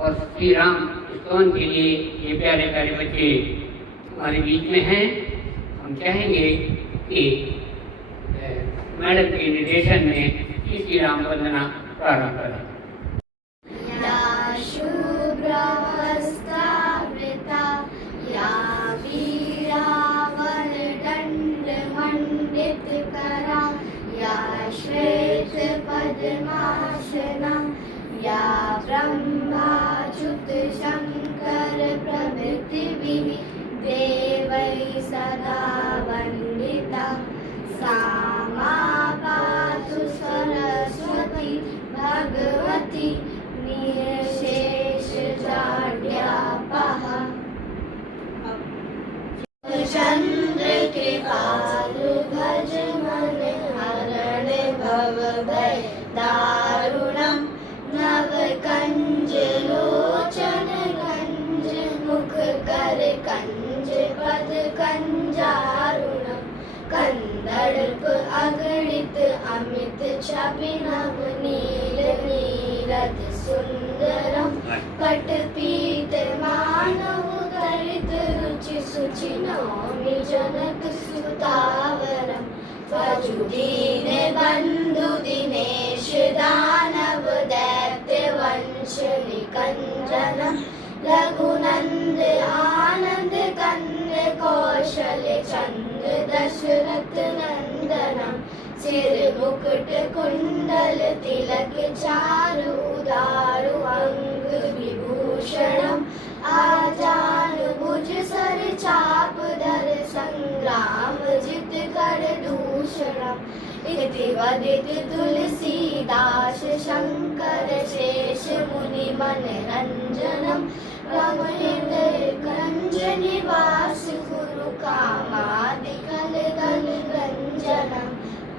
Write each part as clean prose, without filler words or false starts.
और श्री राम स्तवन के लिए ये प्यारे प्यारे बच्चे हमारे बीच में हैं। हम चाहेंगे कि मैडम के निर्देशन में श्री राम वंदना प्रारंभ करें। श्वेत पद्मासना या ब्रह्माच्युत शंकर प्रभृतिभिः देवैः सदा वन्दिता सा मा पातु सरस्वती भगवती निर्शेषजाड्यापहा। चंद्र कृपालु भज मन हरण भव भय दारुणं नव कंज लोचन कंज मुख कर कंज पद कंजारुणं कंदर्प अगणित अमित छवि नव नील नीरद सुंदरम पटपीत मानव दरित रुचि सुचि नौमि जनक सुतावरम वजुदीन बंधु दिनेश दानव दैत्य वंश निकंजनम रघुनंद आनंद कंद कौशल चंद्र दशरथ नंदनम सिर मुकुट कुंडल तिलक चारु दारु अंग विभूषणम आजान भुज सर चाप धर संग्राम जित कर दूषणम इति वदित तुलसीदास शंकर शेष मुनि मन रंजनम रमणीय कंज निवास गुरु कामादि कल दल रंजनम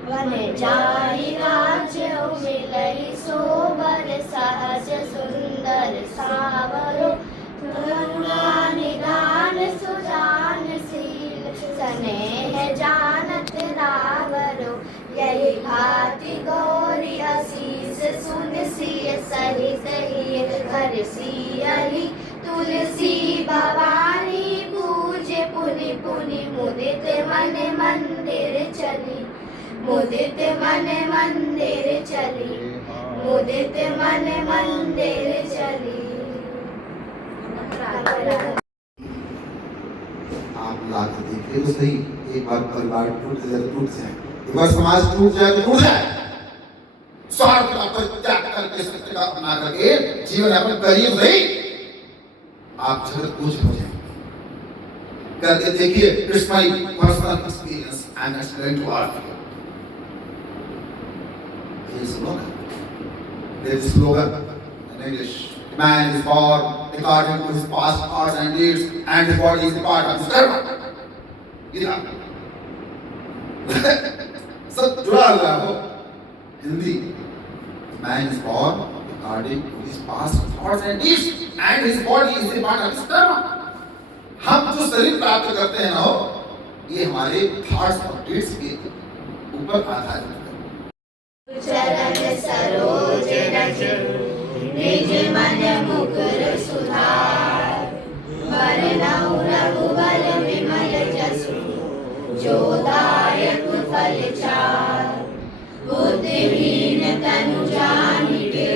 वन जाहि राज्य मिलई सोबर सहज सुंदर सावरो करुणा निदान सुजान शील स्नेह जानत रावरो यही भांति गौरी असीस सुन सिय सहित हिय हर सियहि तुलसी भवानी पूज्य पुनि पुनि मुदित मन मंदिर चली मुदित मन मंदिर चली मुदित मन मंदिर चली। आप लाख देखिए तो सही, एक बार परिवार टूट जाए टूट जाए, एक बार समाज टूट जाए तो टूट जाए। स्वार्थ का परित्याग करके सत्य का अपना करके जीवन यापन करिए नहीं, आप जगत कुछ हो जाएंगे। करके देखिए, it's my personal experience and it's going to art. There is a slogan in English: man is born according to his past thoughts and deeds, and his body is a part of his karma. ये सब जुड़ा हुआ हो। Hindi: man is born according to his past thoughts and deeds, and his body is a part of his karma. हम जो शरीर प्राप्त करते हैं ना हो, ये हमारे थॉट्स और डीड्स के ऊपर आधारित है। चरण सरोज रज निज मन मुकुर सुधार वरनउ रघुबर विमल जसु जो दायक फल चार बुद्धिहीन तनु जानिके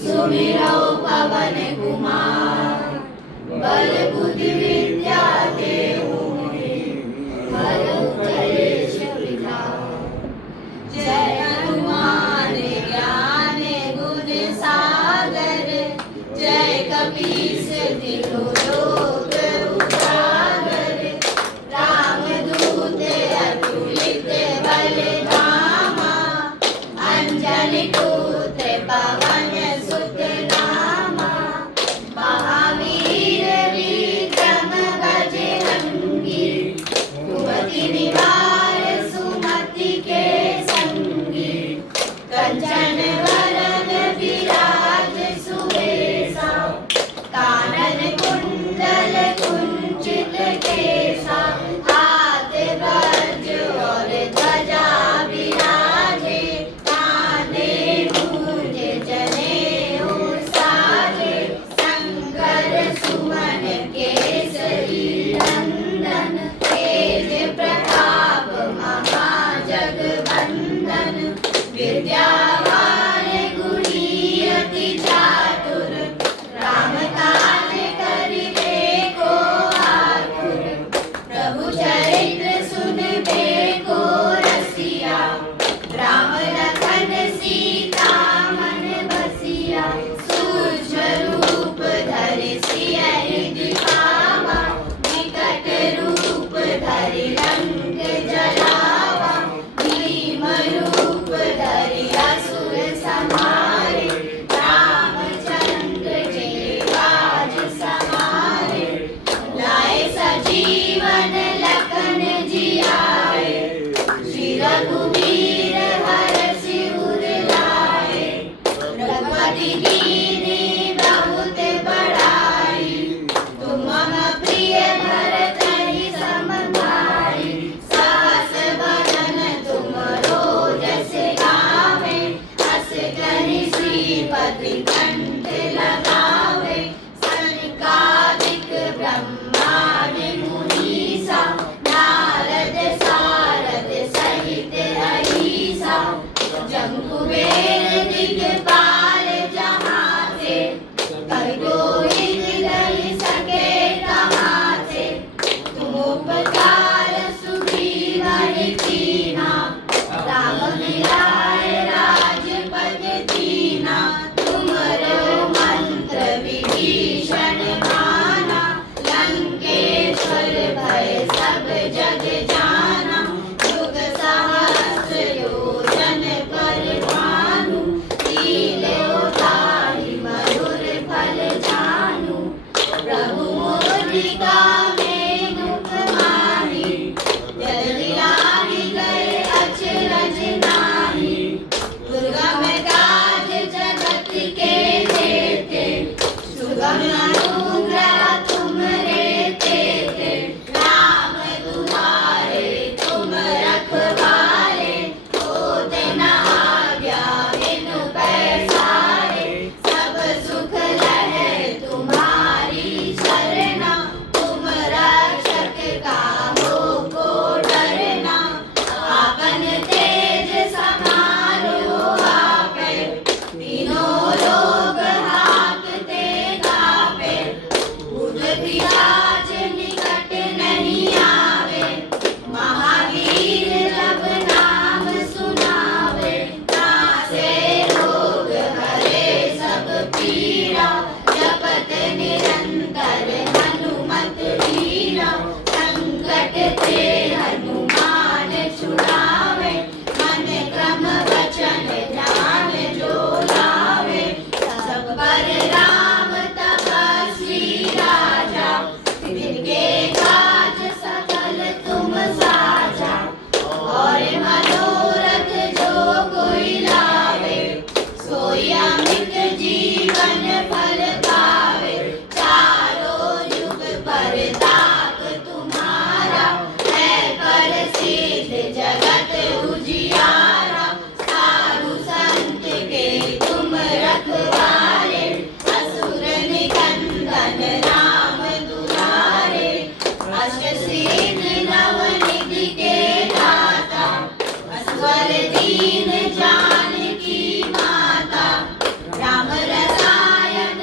सुमिरौ पवन कुमार बल बुद्धि विद्या देहु हरौ कलेश विकार। जय हनुमान ज्ञान गुण सागर जय कपीस तिहु लोक उजागर रामदूत अतुलित बल धामा अंजनी पुत्र पवन सुत नामा महावीर विक्रम बजरंगी कुमति निवार सुमति के कंचन वरन विराज सुबेसा कानन कुंडल कुंचित केसा हाथ वज्र और ध्वजा विराजे कांधे मूंज विद्यावान गुणी अति चातुर राम काज करिबे को आतुर प्रभु चरित्र सुनबे को रसिया राम लखन सीता मन बसिया सूक्ष्म रूप धरि सियहि दिखावा विकट रूप धरि लंक जलावा भीम रूप धरि असुर संहारे रामचंद्र के काज सवारे लाए सजीवन लखन जियाए श्री रघुवीर हरषि उर लाए रघुपति कीन्ही बहुत बड़ाई तुम मम प्रिय भरतहि सम भाई सहस बदन तुमरो जस गावे हस कहि श्रीपति कंठ लगावे सनकादिक ब्रह्मादि मुनीसा नारद सारद सहित अहीसा जम कुबेर दिगपाल जहाँ थे कवि कोई नहीं सके कहाँ थे तुम उपकार सुग्रीव कीन्हा राम मिलाए राजपद दीना तुमरो मंत्र विभीषण माना लंकेश्वर भय सब जग जाना युग सहस्र योजन पर भानु लील्यो ताहि मधुर फल जानू प्रभु मुद्रिका में मुख माही जल्दी आनि गए अचरज नाही दुर्गम काज जगत के जेते सुगम अनुग्रह तुमरे तेते राम दुआरे तुम रखवारे होत न आज्ञा बिनु पैसारे सब सुख लहै तुम्हारी शरणा तुम रक्षक काहो को डरना आपन तेज समारो आपे तीनों लोग हांकते कापे बुध पिशाच निकट नहीं आवे महावीर जब नाम सुनावे नासे रोग हरे सब पीरा जपत निरंतर हनुमत वीरा संकट ते हनुमान छुड़ावे मन क्रम वचन ध्यान जो लावे सब पर राम तपस्वी राजा तिनके काज सकल तुम साजा और मनोरथ जो कोई लावे सोई अमित जीवन फल पावे चारों युग परताप तुम्हारा है प्रसिद्ध जगत उजियारा साधु संत के तुम रखवारे असुर निकंदन राम दुलारे अष्ट सिद्धि नव निधि के दाता असवर दीन जानकी माता राम रसायन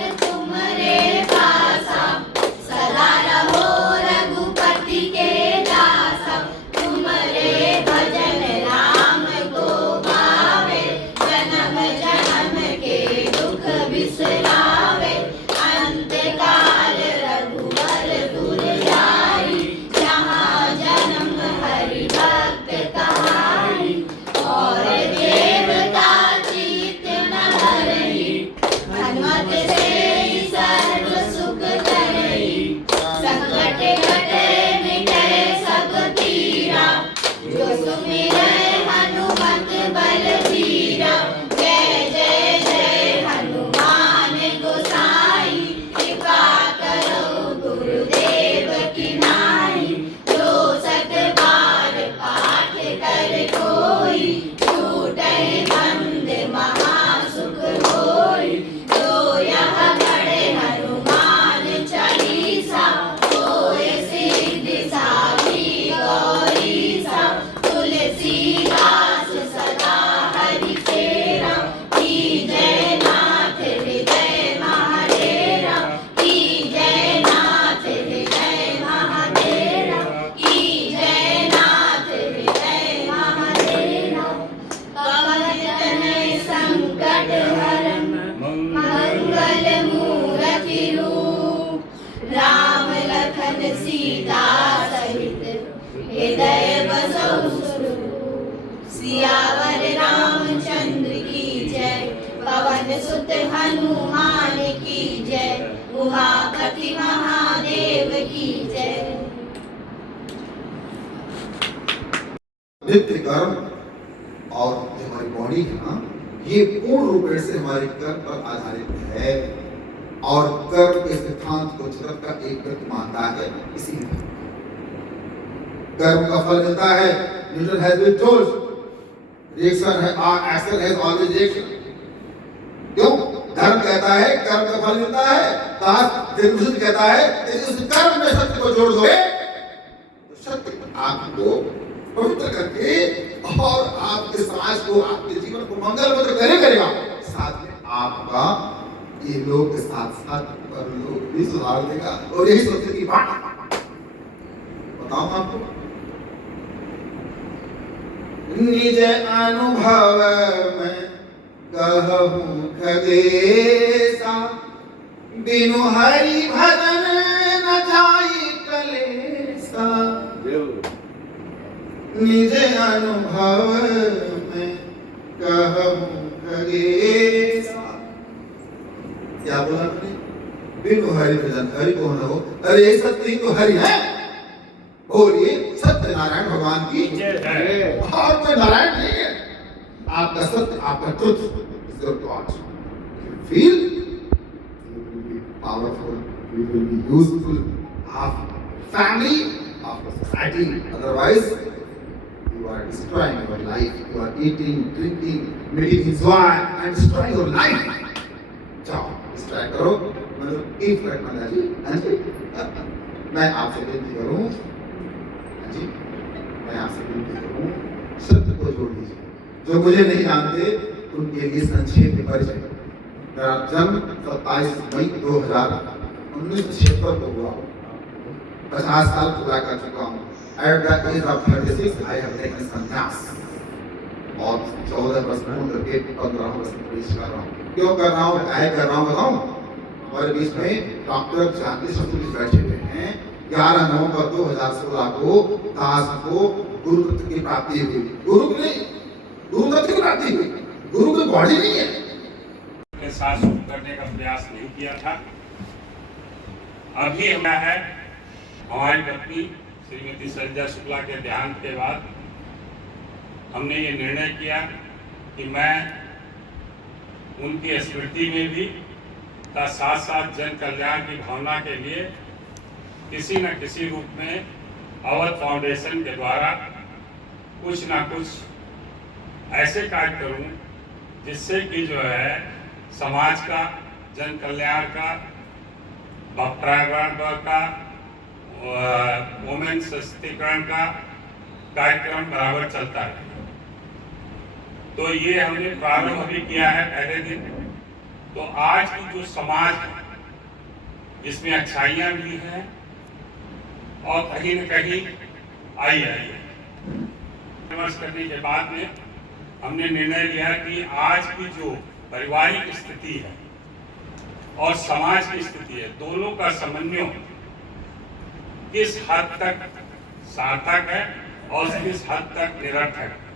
दूत हनुमान की जय, उमापति महादेव की जय। नित्य कर्म और जो हमारी बॉडी है ना, ये पूर्ण रूप से हमारे कर्म पर आधारित है और कर्म के सिद्धांत को जगत का एक व्यक्ति मानता है। इसीलिए कर्म का फल मिलता है। Newton has been told, reaction है एक्शन हैज ऑलवेज रिएक्शन। क्यों? धर्म कहता है कर्म का फल मिलता है, दास धर्मसिद्ध कहता है यदि उस कर्म में सत्य को जोड़ दोगे तो सत्य आपको पवित्र करके और आपके समाज को, आपके जीवन को मंगलमय करेगा, साथ में आपका ये लोग के साथ साथ परलोक भी सुधार देगा। और यही सत्य की बात बताऊं आपको, निज अनुभव में कहूं खगेसा, बिनु हरि भजन न जाई कलेसा। निज अनुभव में कहूं खगेसा। क्या बोला मैंने? बिनु हरि भजन, हरि कौन हो? अरे सत्य ही तो हरि है। बोलिए सत्य नारायण भगवान की जय। और कोई नारायण नहीं है। आपका सत्य, आपका truth is your God. Feel you will be powerful, you will be useful of family, of society. Otherwise you are destroying your life. You are eating, drinking, making enjoy and destroying your life. जाओ destroy करो। मतलब एक flat मान जी, हाँ जी, मैं आपसे विनती करूं, हाँ जी, मैं आपसे विनती करूं, सत्य को जोड़ लीजिए। जो मुझे नहीं जानते उनके लिए संक्षेप में परिचय। मेरा जन्म 27 मई 1976 को हुआ। 50 साल पूरा कर चुका हूँ। At the age of 36, I have taken sannyas. और 14 वर्ष पूर्ण करके 15 वर्ष प्रवेश कर रहा हूँ। क्यों कर रहा हूँ, काहे कर रहा हूँ बताऊँ? हमारे बीच में डॉक्टर जानकी शत्रु जी बैठे हुए हैं। 11 नवंबर 2016 को दास को गुरुत्व की प्राप्ति हुई। गुरु की नहीं, गुरुत्व की प्राप्ति हुई। गुरु की बॉडी नहीं है। के साथ शुरू करने का प्रयास नहीं किया था। अभी हमें है हमारी पत्नी श्रीमती संध्या शुक्ला के देहांत के बाद हमने ये निर्णय किया कि मैं उनकी स्मृति में भी का साथ साथ जन कल्याण की भावना के लिए किसी न किसी रूप में अवध फाउंडेशन के द्वारा कुछ ना कुछ ऐसे कार्य करूं जिससे कि जो है समाज का, जन कल्याण का, पर्यावरण का, वुमेन सशक्तिकरण का कार्यक्रम बराबर चलता है। तो ये हमने प्रारंभ भी किया है पहले दिन। तो आज की जो समाज है इसमें अच्छाइयाँ भी हैं और कहीं न कहीं आई है। विमर्श करने के बाद में हमने निर्णय लिया कि आज की जो पारिवारिक स्थिति है और समाज की स्थिति है, दोनों का समन्वय किस हद तक सार्थक है और किस हद तक निरर्थक है,